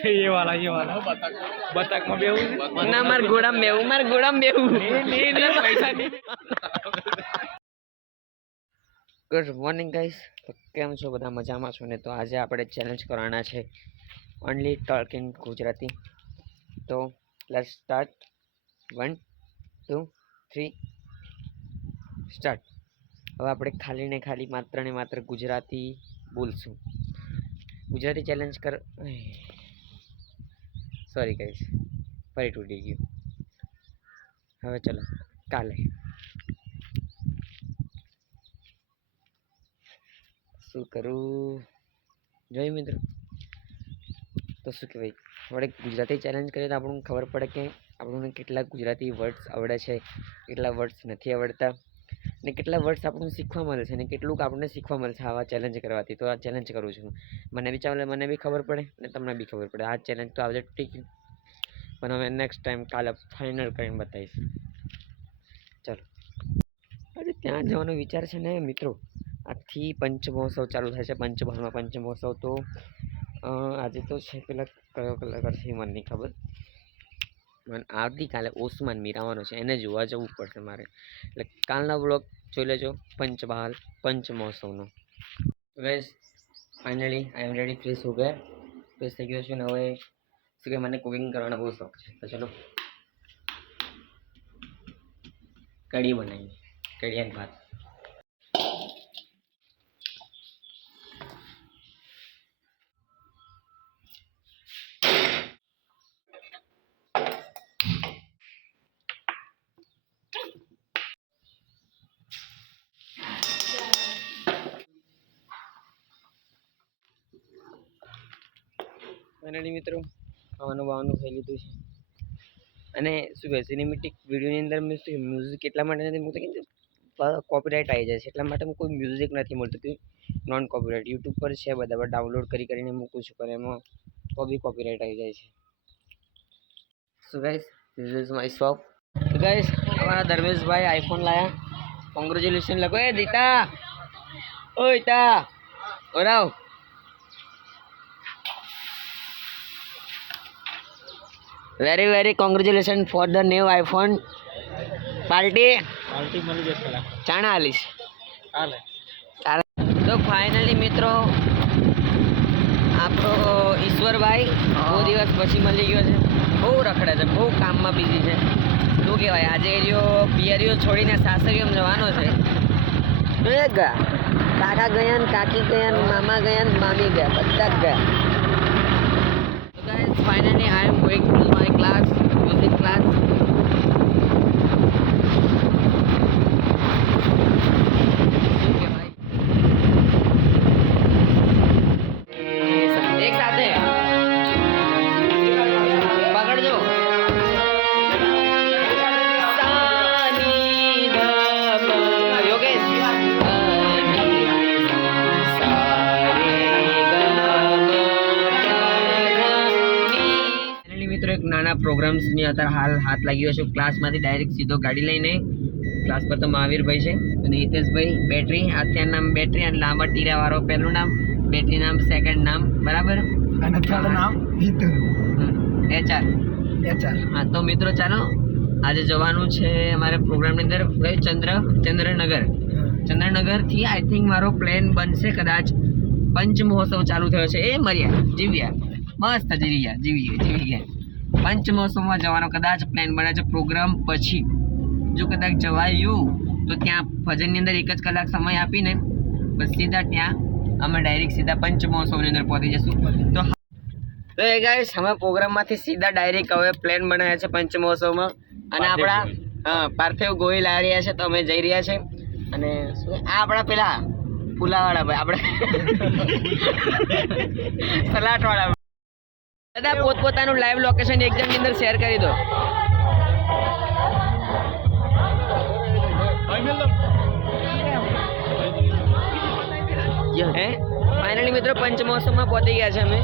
એ વાળા એ વાળા. બતકમાં બેવું ના માર ઘોડા બેવું માર ઘોડા બેવું. પૈસા નહીં ગુડ મોર્નિંગ ગાઈસ તો કેમ છો? બધા મજામાં છો ને? તો આજે આપણે ચેલેન્જ કરવાના છે ઓનલી ટોક ગુજરાતી. તો let start one two three start હવે આપણે ખાલી ને ખાલી માત્ર ને માત્ર ગુજરાતી બોલશું. ગુજરાતી ચેલેન્જ કર સોરી કહીશ. ફરી તૂટી ગયું. હવે ચલો, કાલે. શું કરું? જોઈ મિત્રો? તો શું કહેવાય? આપણે ગુજરાતી ચેલેન્જ કરીએ તો આપણને ખબર પડે કે આપણને કેટલા ગુજરાતી વર્ડ્સ આવડે છે, કેટલા વર્ડ્સ નથી આવડતા. ને કેટલા વર્ડ્સ આપણને શીખવા મળે છે ને કેટલુંક આપણને શીખવા મળે છે આવા ચેલેન્જ કરવાથી. તો આ ચેલેન્જ કરું છું. મને બી ચાલે, મને બી ખબર પડે ને તમને બી ખબર પડે. આ ચેલેન્જ તો આજે ટીક પણ હવે નેક્સ્ટ ટાઈમ કાલે ફાઇનલ કરીને બતાવીશ. ચાલો. અરે ત્યાં જવાનો વિચાર છે ને મિત્રો. આજથી પંચમહોત્સવ ચાલુ થાય છે. પંચમહાલમાં પંચમહોત્સવ તો આજે તો છે પેલા કયો કલાકાર છે મને ખબર. આવતીકાલે ઓસમાન મીર આવવાનો છે, એને જોવા જવું પડશે મારે. એટલે કાલનો બ્લોગ જોઈ લેજો, Panchmahal, પંચમહોત્સવનો. Guess finally I am ready fresh હો ગયા. ફ્રેશ થઈ ગયો છું ને હવે શું કે મને કુકિંગ કરવાનો બહુ શોખ છે. તો ચલો. કઢી બનાવી કઢી અને ભાત. ફાઇનલી મિત્રો ખાવાનું બાવાનું ખાઈ લીધું છે. અને શું કહે સિનેમેટિક વિડીયોની અંદર મ્યુઝિક એટલા માટે નથી મૂકતો કે કોપીરાઇટ આવી જાય છે, એટલા માટે હું કોઈ મ્યુઝિક નથી મળતું કે નોન કોપીરાઇટ યુટ્યુબ પર છે બધા પર ડાઉનલોડ કરી કરીને મૂકું છું, પણ એમાં તો બી કોપીરાઇટ આવી જાય છે. So guys this is my shop guys અમારા ધર્મેશભાઈ આઈફોન લાયા. કોંગ્રેચ્યુલેશન લખો. એ દીતા! ઓ દીતા ઓરાવ very very congratulation for the new iPhone party party મળી જશે ચાણા આલીશ હાલે તો ફાઇનલી મિત્રો આપણો ઈશ્વરભાઈ બહુ દિવસ પછી મળી ગયો છે. બહુ રખડે છે બહુ કામમાં બિઝી છે. શું કહેવાય આજે એરિયો પિયરીઓ છોડીને સાસરીઓ જવાનો છે. ગયા. કાકા ગયા ને કાકી ગયા મામા ગયા ને મામી ગયા બધા જ ગયા. ફાઇનલી આઈ એમ ગોઈંગ એક નાના પ્રોગ્રામ્સની અત્યારે હાલ હાથ લાગ્યો છે. ક્લાસમાંથી ડાયરેક્ટ સીધો ગાડી લઈને ક્લાસ પર તો મહાવીરભાઈ છે અને હિતેશભાઈ બેટરી અત્યાર નામ બેટરી અને લાંબા ટીરાવાળો પહેલું નામ બેટરી નામ સેકન્ડ નામ બરાબર? અને થોડું નામ હિતુ. એચઆર એચઆર હા તો મિત્રો ચાલો આજે જવાનું છે અમારે પ્રોગ્રામની અંદર કયું ચંદ્ર ચંદ્રનગર. ચંદ્રનગરથી આઈ થિંક મારો પ્લેન બનશે કદાચ પંચ મહોત્સવ ચાલુ થયો છે. એ મર્યા જીવ્યા. મસ્ત જીવી ગયા જીવી ગયા જીવી ગયા. પંચ મહોત્સવમાં જવાનો કદાચ પ્લાન બને છે પ્રોગ્રામ પછી. જો કદાચ જવાયું તો ત્યાં ભજનની અંદર એક જ કલાક સમય આપીને બસ સીધા ત્યાં અમે ડાયરેક્ટ સીધા પંચમહોત્સવની અંદર પહોંચી જશું. તો તો એ ગાઈસ અમે પ્રોગ્રામમાંથી સીધા ડાયરેક્ટ હવે પ્લેન બનાવ્યા છે પંચમહોત્સવમાં અને આપણા પાર્થિવ ગોહિલ આવી રહ્યા છે તો અમે જઈ રહ્યા છે. અને આ આપણા પેલા ફુલાવાળા ભાઈ આપણે સલાટવાળા દાદા, પોતપોતાનું લાઈવ લોકેશન એક્ઝામની અંદર શેર કરી દો. હે? ફાઇનલી મિત્રો, પંચમહોત્સવમાં પહોંચી ગયા છે અમે.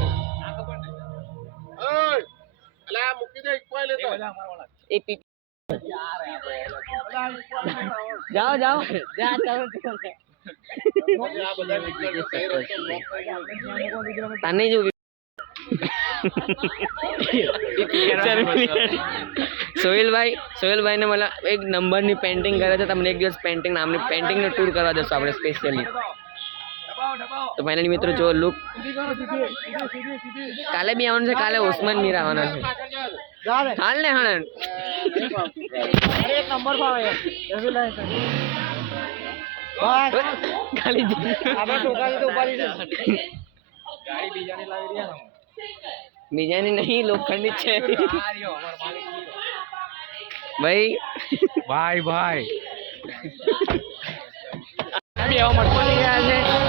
જાઓ જાઓ. તને જો સોહિલભાઈ સોહિલભાઈને મને એક નંબરની પેઇન્ટિંગ કરે છે તમને એક દિવસ પેઇન્ટિંગ નામની પેઇન્ટિંગનો ટૂર કરવા જશું આપણે સ્પેશિયલી તો ફાઇનલી મિત્રો જો લુક કાલે બી આવવાનું છે કાલે ઓસમાન મીર આવવાના છે. હાલ ને બસ ખાલી ટોકાની તો ઉપાડી છે. બીજાની નહીં લોખંડની છે. ભાઈ. ભાઈ ભાઈ. મળી ગયા છે.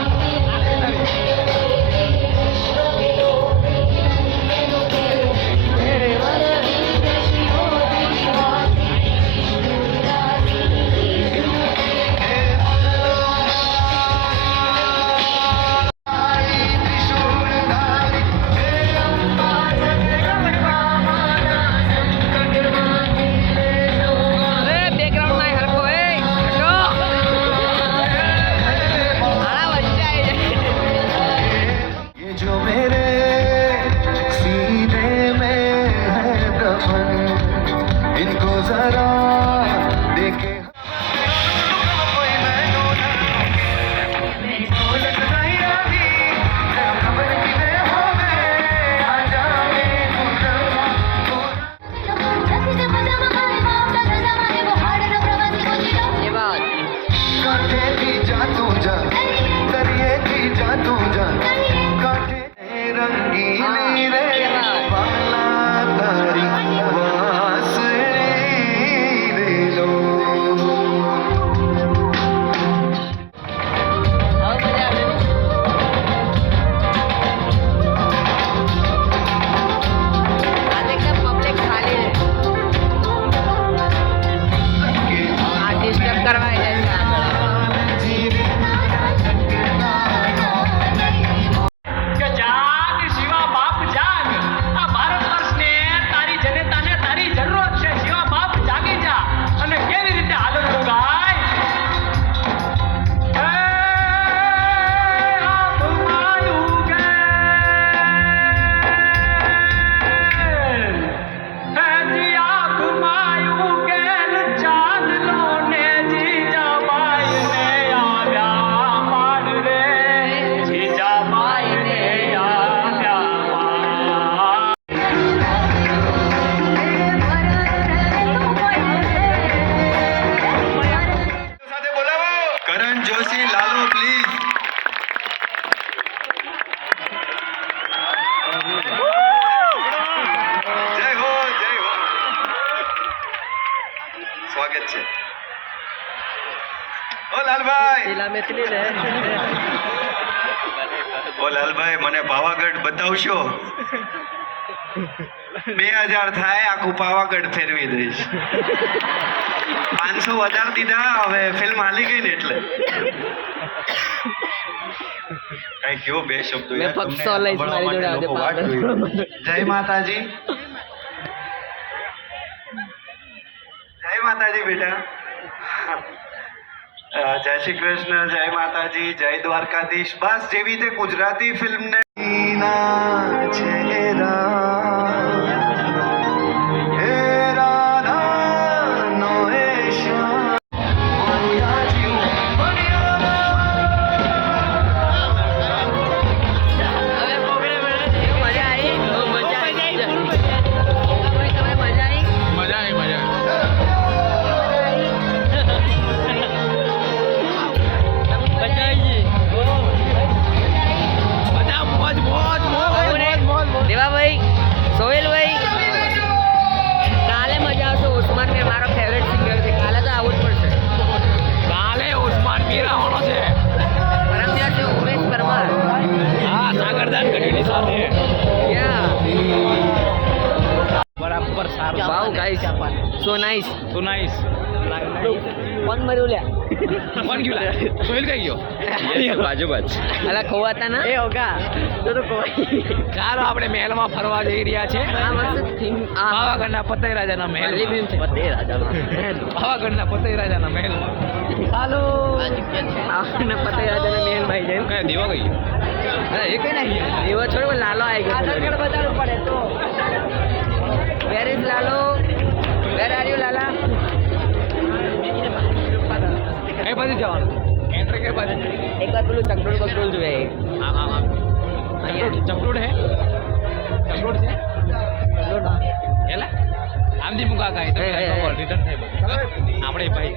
સ્વાગત છે. ઓ લાલભાઈ. ઓ લાલભાઈ મને પાવાગઢ બતાવશો? બે હજાર થાય આખું પાવાગઢ ફેરવી દઈશ. પાંચસો વધારે દીધા હવે ફિલ્મ હાલી ગઈ ને એટલે. કઈ કયો બે શબ્દો જય યાર, તમને પક્ષો લઈશ સાંભળવા મારી જોડે માટે આજે લોકો વાટ પાવાગઢ. જોઈ. જય માતાજી જય માતાજી બેટા. જય શ્રી કૃષ્ણ, જય માતાજી, જય દ્વારકાધીશ. બસ જેવી રીતે ગુજરાતી ફિલ્મને ચહેરા સો નાઈસ સો નાઈસ કોણ મર્યું લ્યા કોણ ગયું લ્યા સોહેલ કઈ ગયો બાજુ બાજ અલા ખોવાતા ના એ ઓગા તો તો કોઈ. ચાલો આપણે મહેલમાં ફરવા જઈ રહ્યા છે આ મસ્ત થીમ આ પાવાગઢના પતઈ રાજાના મહેલ પતઈ રાજાનો પાવાગઢના પતઈ રાજાના હાલો. ચાલો આ પતે રાજાના મેન ભાઈ જઈ કઈ દીવા ગઈ? અરે એ કઈ નહીં એવો છોડો લાલો આવી ગયો. આધાર કાર્ડ બતાવવું પડે તો. Where is Lalo? Where are you, Lala? કઈ બાજુ જવાનું? એન્ટર કઈ બાજુ? એક વાર પેલું ચકડોળ બકડોળ જોઈએ આમ આમ આમ અહીંયા ચકડોળ. હે ચકડોળ છે? એલા આમથી મુકા કાંઈ તો. રિટર્ન થાય. આપણે ભાઈ.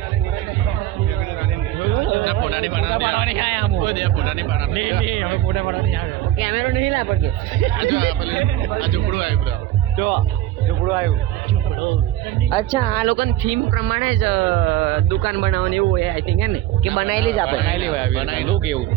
પોતાની પાડવાની આયા આમ પોતાની પાડવાની નહીં નહીં હવે પાડવાની આવે કેમેરો નહીં લા પડકે આ જો આ પેલી આ ઝૂંપડું આવ્યું જો ઝૂંપડું આવ્યું. અચ્છા આ લોકોની થીમ પ્રમાણે જ દુકાન બનાવવાની એવું હોય આઈ થિંક હે ને? કે બનાવેલી જ આપે બનાવેલી હોય આવી બનાવી લો કેવું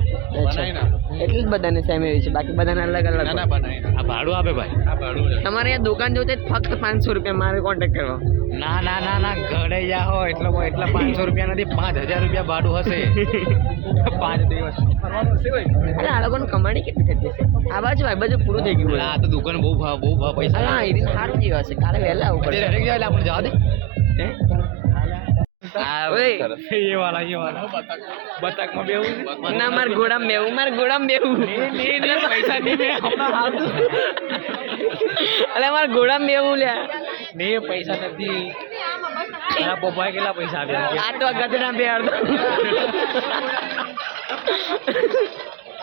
અચ્છા. એટલે જ બધાને સેમ એવી છે. બાકી બધાને અલગ અલગ ના ના આ ભાડું આપે ભાઈ. આ ભાડું તમારે અહીંયા દુકાન જોતે ફક્ત પાંચસો રૂપિયા મારે કોન્ટેક્ટ કરો ના ના ના ના ઘરે જા હો એટલે એટલા પાંચસો રૂપિયા નથી પાંચ હજાર રૂપિયા ભાડું હશે. પાંચ દિવસ. અરે આ લોકોને કમાણી કેટલી થતી હશે આ બાજુ આ બાજુ પૂરું થઈ ગયું આ તો દુકાન બહુ ભાવ બહુ ભાવ પૈસા હા એ સારું જેવા હશે કાલે વહેલા ઉપર આપણે જવા દે. હે? ઓય, એ વાળા એ વાળા બેવું ના માર ઘોડામાં બેવું માર ઘોડામાં બેવું. પૈસા નહીં બે હમણાં હાલતું અલે માર ઘોડામાં બેવું લ્યા. નહીં પૈસા નથી. મારા પપ્પાએ કેટલા પૈસા આપ્યા? આ તો ગધડા બેહાડ દો.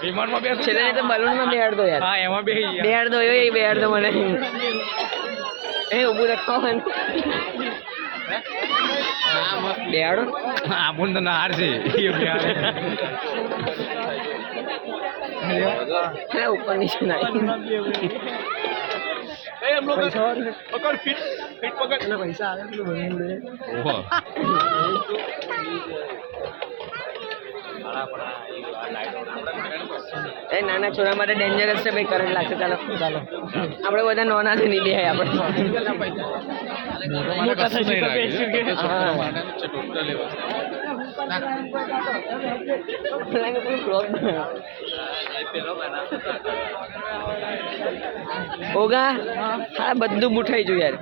વિમાનમાં બેસું છેલ્લે તો બલૂનમાં બેહાડ દો યાર. હા એમાં બે બેહાડ દો એ બેહાડ દો મને. એ ઊભું રાખો મને હા મુન તો ના હાર. છે ઉપર નીચે નાખી. ઓહો. એ નાના છોરા માટે ડેન્જરસ છે ભાઈ કરંટ લાગશે. ચાલો. ચાલો. આપણે બધા નોના છે નહીં બેહાય આપણે. ઓગા હા બધું બુઠાઈ ગયું યાર.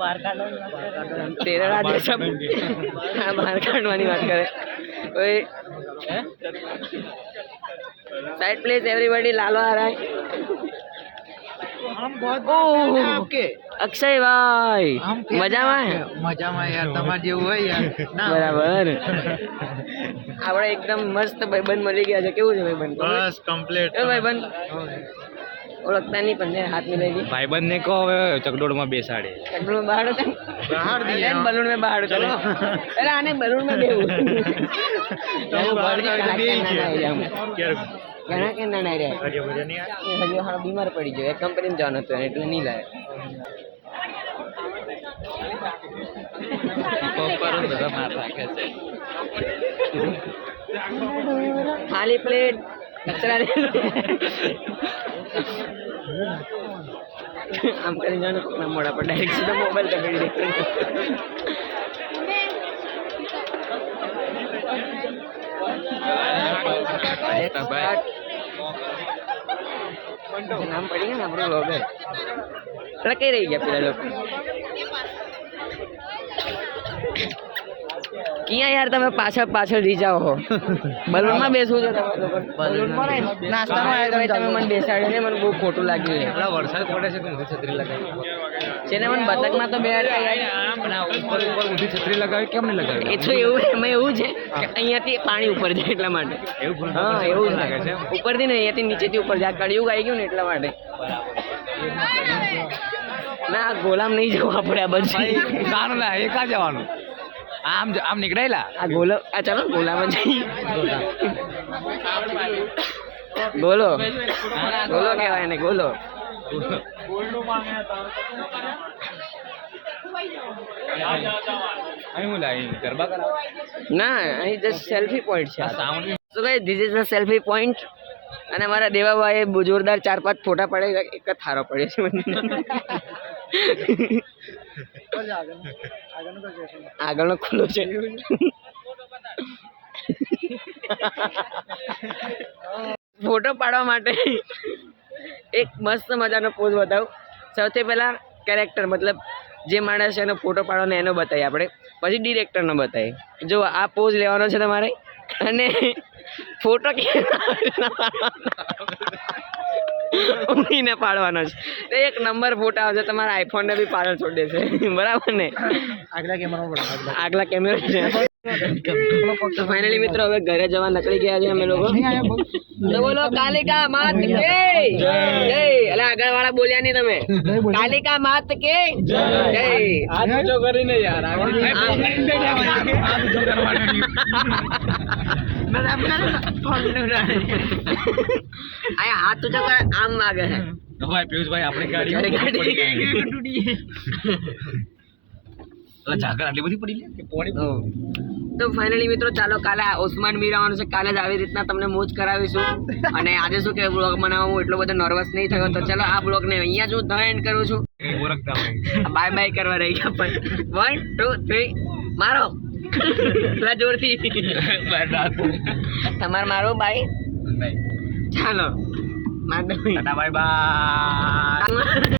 બહાર કાઢવાની વાત કરે. સાઈડ પ્લીઝ એવરીબડી લાલો આ રહા ઓહ અક્ષયભાઈ મજામાં? મજામાં યાર તમારે જેવું હોય યાર બરાબર. આપણે એકદમ મસ્ત ભાઈબંધ મળી ગયા છે. કેવું છે ભાઈબંધ? બસ કમ્પ્લીટ ભાઈબંધ. ઓળખતા નહીં પણ હાથ મિલાઈ ભાઈ ભાઈબંધ ને કહો હવે ચકડોળમાં બેસાડે. ચકડોળમાં બહાડો બહાર દીએ બલૂન મે બહાડો કરો અરે આને બલૂનમાં બેવું તો બહાર કાઢી દે છે ઘણા કે ના ના રે હજી હા બીમાર પડી ગયો. એ કંપનીમાં જવાનું હતું એટલે નહીં લાવે પપ્પા ખાલી પ્લેટ કચરા આમ કરી જાણે કોકના મોડા પર ડાયરેક્ટ સીધો મોબાઈલ પકડી દે નામ પડી ગયા ને આપણું લોગ એટલે કઈ રહી ગયા પેલા લોકો? ક્યાં યાર તમે પાછળ પાછળ રહી જાઓ હો. બલૂનમાં બેસવું છે તમારે નાસ્તામાં આવ્યા તમે તમે મને બેસાડ્યો મને બહુ ખોટું લાગ્યું છે. હમણાં વરસાદ પડે છે તો છત્રી લગાવી? છે ને મને બતકમાં તો ના ઉપર ઉપર ઊંધી છત્રી લગાવી કેમ નહીં લગાવી? એ તો એવું એમાં એવું છે કે અહીંયાથી પાણી ઉપર જાય એટલા માટે. એવું હા એવું જ લાગે છે. ઉપરથી ને અહીંયાથી નીચેથી ઉપર જાય. કળિયુગ આવી ગયું ને એટલા માટે. ના ગોલામ નહીં જવું આપણે આ બધું. કાનું ના એ જવાનું? આમ આમ નીકળાયેલા? આ ગોલો આ ચાલો ગોલામાં જઈ. ગોલો. ગોલો કહેવાય ને ગોલો. ના અહીં જસ્ટ સેલ્ફી પોઈન્ટ છે. તો. કઈ this is a selfie point અને મારા દેવાભાઈએ જોરદાર ચાર પાંચ ફોટા પડે એક જ થારો પડ્યો છે મને. આગળનો ખુલ્લો છે. ફોટો પાડવા માટે એક મસ્ત મજાનો પોઝ બતાવું. સૌથી પહેલાં કેરેક્ટર મતલબ જે માણસ એનો ફોટો પાડવાનો એનો બતાવીએ આપણે. પછી ડિરેક્ટરનો બતાવીએ. જો આ પોઝ લેવાનો છે તમારે. અને ફોટો ઊંઘીને પાડવાનો છે. તો એક નંબર ફોટો આવશે તમારા આઈફોનને બી પાછળ છોડી દેશે. બરાબર ને? આગલા કેમેરા છે ફાઇનલી મિત્રો હવે ઘરે જવા નીકળી ગયા છે અમે લોકો. તો બોલો કાલિકા માત કે જય એટલે આગળ વાળા બોલ્યા નહીં તમે. કાલિકા માત કે જય. હાથ ઊંચો કરીને યાર. અહીંયા હાથ ઊંચો કરે આમ માગે છે. ભાઈ પિયુષભાઈ આપણી અરે ગાડી ઝાકર આટલી બધી પડી કે પોણી. તો ફાઇનલી મિત્રો ચાલો કાલે ઓસમાન મીર આવવાનું છે. કાલે જ આવી રીતના તમને મોજ કરાવીશું. અને આજે શું કે બ્લોગ બનાવવા હું એટલો બધો નર્વસ નહીં થયો. તો ચાલો આ બ્લોગને અહીંયા જ હું ધ એન્ડ કરું છું. બાય બાય કરવા રહી ગયા પણ. વન ટુ થ્રી મારો. જોરથી. તમારે મારો બાય ચાલો. Madhav bye bye.